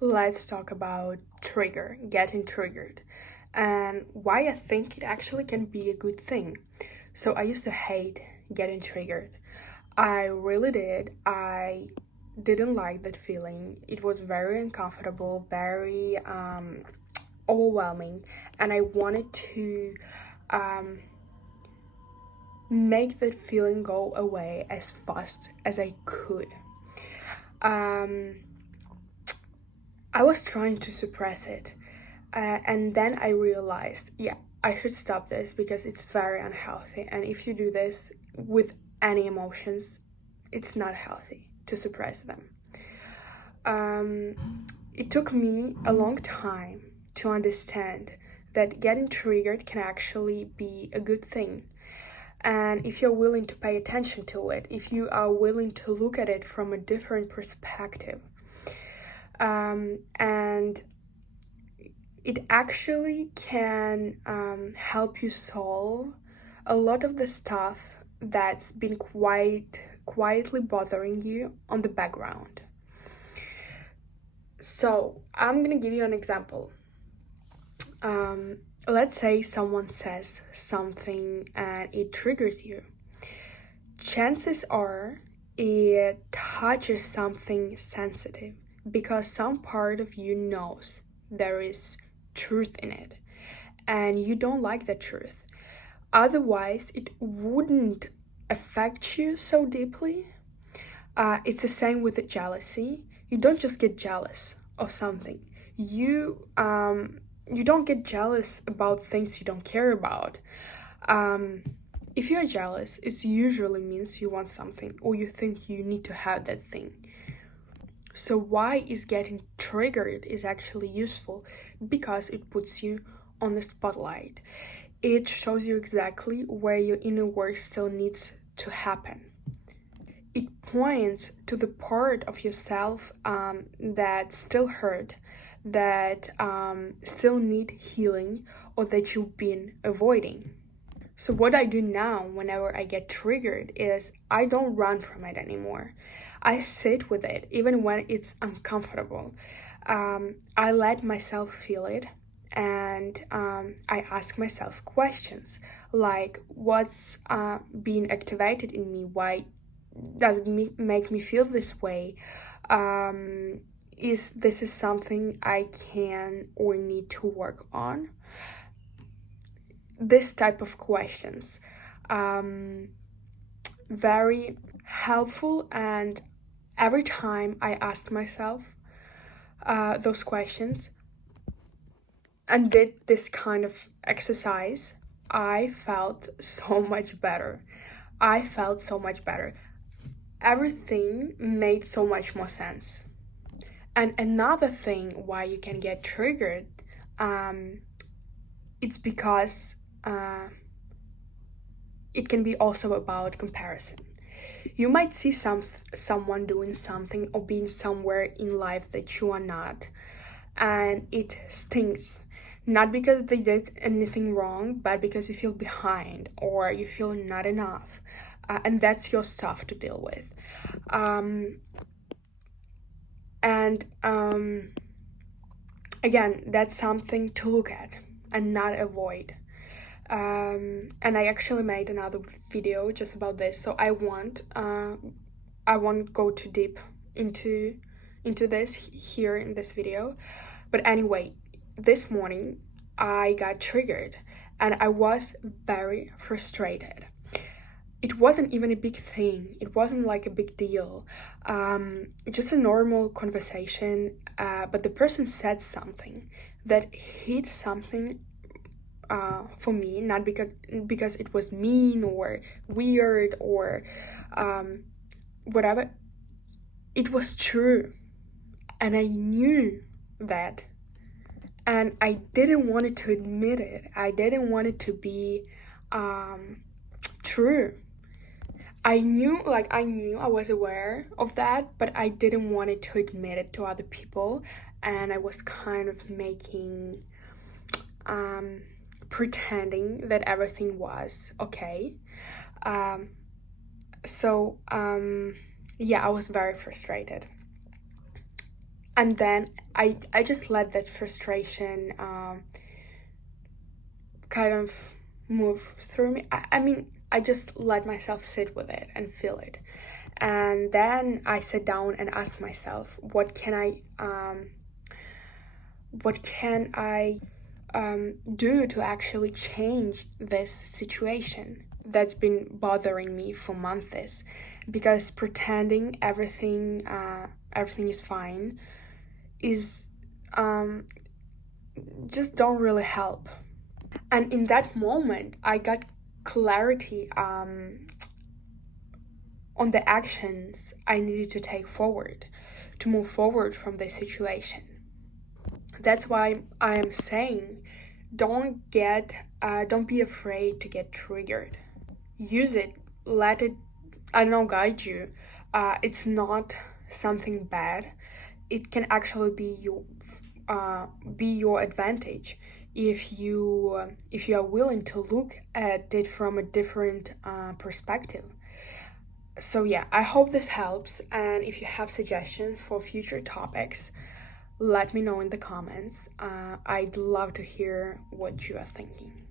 Let's talk about getting triggered, and why I think it actually can be a good thing. So, I used to hate getting triggered. I really did. I didn't like that feeling. It was very uncomfortable, very overwhelming, and I wanted to um, make that feeling go away as fast as I could. Um, I was trying to suppress it. And then I realized, yeah, I should stop this because it's very unhealthy. And if you do this with any emotions, it's not healthy to suppress them. It took me a long time to understand that getting triggered can actually be a good thing. And if you're willing to pay attention to it, if you are willing to look at it from a different perspective, and it actually can help you solve a lot of the stuff that's been quietly bothering you on the background. So I'm gonna give you an example. Let's say someone says something and it triggers you. Chances are it touches something sensitive because some part of you knows there is truth in it and you don't like the truth. Otherwise, it wouldn't affect you so deeply. It's the same with the jealousy. You don't just get jealous of something. You don't get jealous about things you don't care about. If you're jealous, it usually means you want something or you think you need to have that thing. So why is getting triggered is actually useful? Because it puts you on the spotlight. It shows you exactly where your inner work still needs to happen. It points to the part of yourself that still hurt, that still need healing, or that you've been avoiding. So what I do now whenever I get triggered is I don't run from it anymore. I sit with it even when it's uncomfortable. I let myself feel it, and I ask myself questions like what's being activated in me? Why does it make me feel this way? Is this is something I can or need to work on? This type of questions. Very helpful, and every time I asked myself those questions and did this kind of exercise, I felt so much better. I felt so much better. Everything made so much more sense. And another thing why you can get triggered, it's because it can be also about comparison. You might see someone doing something or being somewhere in life that you are not, and it stings. Not because they did anything wrong, but because you feel behind or you feel not enough. And that's your stuff to deal with. And again, that's something to look at and not avoid. And I actually made another video just about this, so I won't go too deep into this here in this video. But anyway, this morning I got triggered and I was very frustrated. It wasn't even a big thing. It wasn't like a big deal. Just a normal conversation. But the person said something that hit something for me, not because it was mean or weird or whatever. It was true, and I knew that, and I didn't want to admit it. I didn't want it to be true. I knew I was aware of that, but I didn't want it to admit it to other people, and I was kind of making pretending that everything was okay. Yeah, I was very frustrated. And then I just let that frustration kind of move through me. I mean, I just let myself sit with it and feel it. And then I sit down and ask myself, what can I do to actually change this situation that's been bothering me for months? Because pretending everything is fine is just don't really help. And in that moment, I got clarity on the actions I needed to take forward to move forward from the situation. That's why I am saying, don't be afraid to get triggered. Use it, let it, I don't know, guide you. It's not something bad. It can actually be your advantage if you are willing to look at it from a different perspective. So yeah, I hope this helps, and if you have suggestions for future topics, let me know in the comments. I'd love to hear what you are thinking.